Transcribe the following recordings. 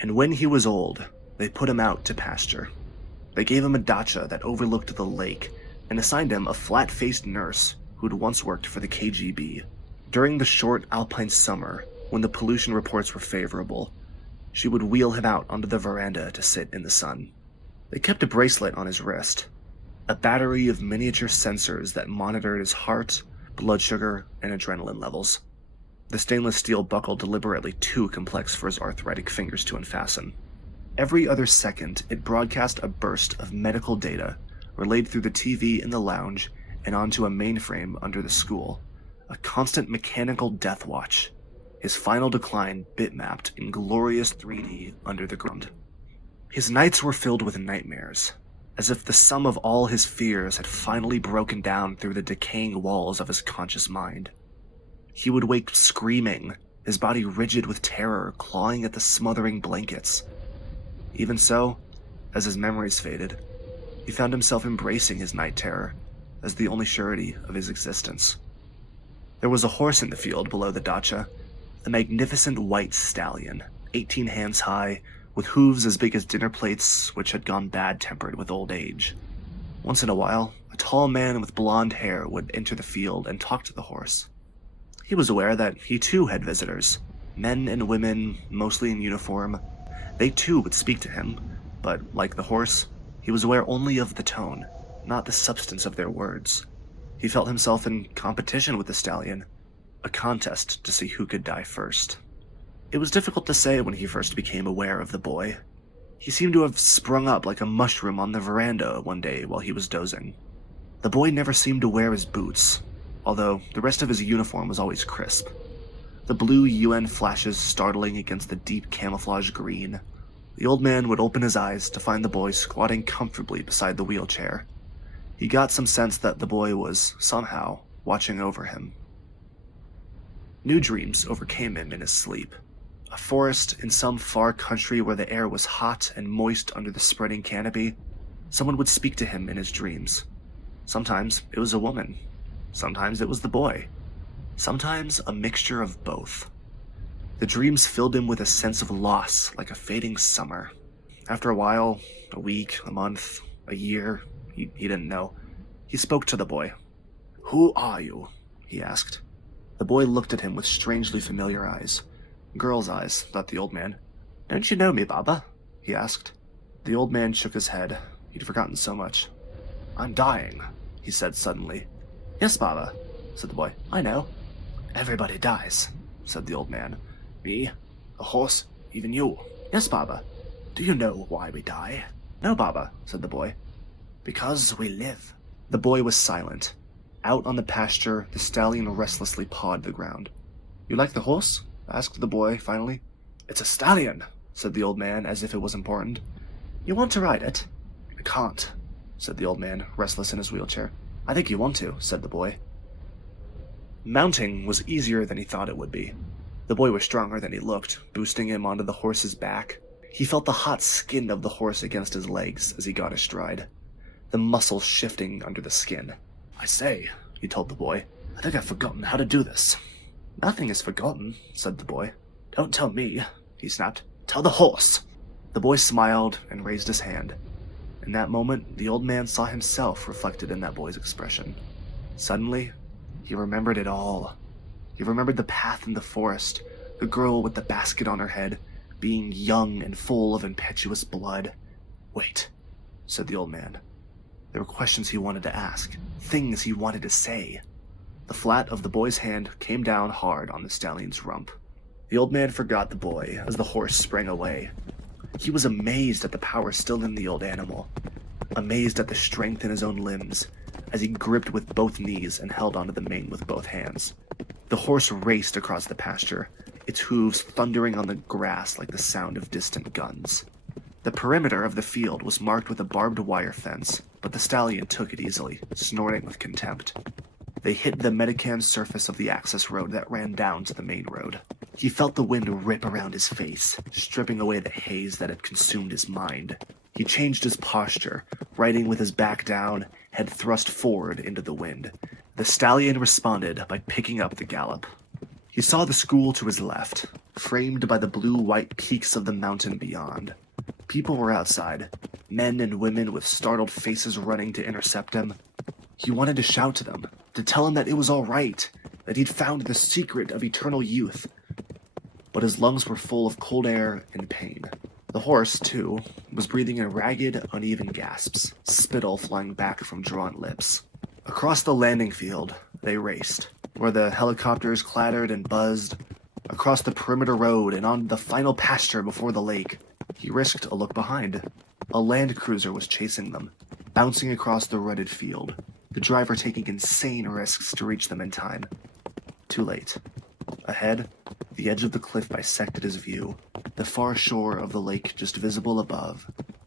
And when he was old, they put him out to pasture. They gave him a dacha that overlooked the lake and assigned him a flat-faced nurse who'd once worked for the KGB. During the short alpine summer, when the pollution reports were favorable, she would wheel him out onto the veranda to sit in the sun. They kept a bracelet on his wrist, a battery of miniature sensors that monitored his heart, blood sugar, and adrenaline levels. The stainless steel buckle deliberately too complex for his arthritic fingers to unfasten. Every other second, it broadcast a burst of medical data relayed through the TV in the lounge and onto a mainframe under the school, a constant mechanical death watch, his final decline bitmapped in glorious 3D under the ground. His nights were filled with nightmares, as if the sum of all his fears had finally broken down through the decaying walls of his conscious mind. He would wake screaming, his body rigid with terror, clawing at the smothering blankets. Even so, as his memories faded, he found himself embracing his night terror as the only surety of his existence. There was a horse in the field below the dacha, a magnificent white stallion, 18 hands high, with hooves as big as dinner plates which had gone bad-tempered with old age. Once in a while, a tall man with blonde hair would enter the field and talk to the horse. He was aware that he too had visitors, men and women, mostly in uniform. They too would speak to him, but like the horse, he was aware only of the tone, not the substance of their words. He felt himself in competition with the stallion, a contest to see who could die first. It was difficult to say when he first became aware of the boy. He seemed to have sprung up like a mushroom on the veranda one day while he was dozing. The boy never seemed to wear his boots, although the rest of his uniform was always crisp. The blue UN flashes startling against the deep camouflage green. The old man would open his eyes to find the boy squatting comfortably beside the wheelchair. He got some sense that the boy was, somehow, watching over him. New dreams overcame him in his sleep. A forest in some far country where the air was hot and moist under the spreading canopy. Someone would speak to him in his dreams. Sometimes it was a woman. Sometimes it was the boy. Sometimes a mixture of both. The dreams filled him with a sense of loss, like a fading summer. After a while, a week, a month, a year, he didn't know, he spoke to the boy. "Who are you?" he asked. The boy looked at him with strangely familiar eyes. Girl's eyes, thought the old man. "Don't you know me, Baba?" he asked. The old man shook his head. He'd forgotten so much. "I'm dying," he said suddenly. "Yes, Baba," said the boy. "I know." "Everybody dies," said the old man. "Me, a horse, even you." "Yes, Baba." "Do you know why we die?" "No, Baba," said the boy. "Because we live." The boy was silent. Out on the pasture, the stallion restlessly pawed the ground. "You like the horse?" asked the boy, finally. "It's a stallion," said the old man, as if it was important. "You want to ride it?" "I can't," said the old man, restless in his wheelchair. "I think you want to," said the boy. Mounting was easier than he thought it would be. The boy was stronger than he looked, boosting him onto the horse's back. He felt the hot skin of the horse against his legs as he got astride, the muscles shifting under the skin. "I say," he told the boy, "I think I've forgotten how to do this." "Nothing is forgotten," said the boy. "Don't tell me," he snapped. "Tell the horse." The boy smiled and raised his hand. In that moment, the old man saw himself reflected in that boy's expression. Suddenly, he remembered it all. He remembered the path in the forest, the girl with the basket on her head, being young and full of impetuous blood. "Wait," said the old man. There were questions he wanted to ask, things he wanted to say. The flat of the boy's hand came down hard on the stallion's rump. The old man forgot the boy as the horse sprang away. He was amazed at the power still in the old animal, amazed at the strength in his own limbs, as he gripped with both knees and held onto the mane with both hands. The horse raced across the pasture, its hooves thundering on the grass like the sound of distant guns. The perimeter of the field was marked with a barbed wire fence, but the stallion took it easily, snorting with contempt. They hit the Medicam surface of the access road that ran down to the main road. He felt the wind rip around his face, stripping away the haze that had consumed his mind. He changed his posture, riding with his back down, head thrust forward into the wind. The stallion responded by picking up the gallop. He saw the school to his left, framed by the blue-white peaks of the mountain beyond. People were outside, men and women with startled faces running to intercept him. He wanted to shout to them, to tell them that it was all right, that he'd found the secret of eternal youth. But his lungs were full of cold air and pain. The horse, too, was breathing in ragged, uneven gasps, spittle flying back from drawn lips. Across the landing field, they raced, where the helicopters clattered and buzzed, across the perimeter road and on the final pasture before the lake. He risked a look behind. A land cruiser was chasing them, bouncing across the rutted field, the driver taking insane risks to reach them in time. Too late. Ahead, the edge of the cliff bisected his view, the far shore of the lake just visible above,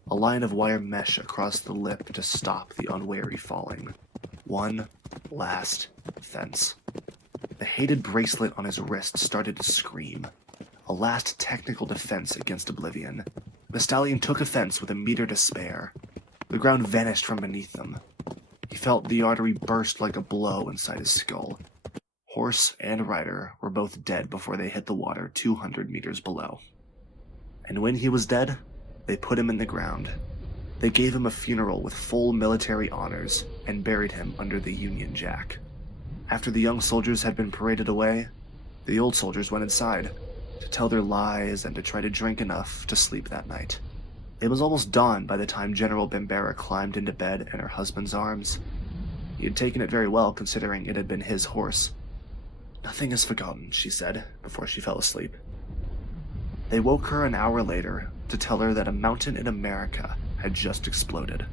a line of wire mesh across the lip to stop the unwary falling. One last fence. The hated bracelet on his wrist started to scream. A last technical defense against oblivion. The stallion took offense with a meter to spare. The ground vanished from beneath them. He felt the artery burst like a blow inside his skull. Horse and rider were both dead before they hit the water 200 meters below. And when he was dead, they put him in the ground. They gave him a funeral with full military honors and buried him under the Union Jack. After the young soldiers had been paraded away, the old soldiers went inside to tell their lies and to try to drink enough to sleep that night. It was almost dawn by the time General Bambera climbed into bed in her husband's arms. He had taken it very well, considering it had been his horse. "Nothing is forgotten," she said, before she fell asleep. They woke her an hour later to tell her that a mountain in America had just exploded.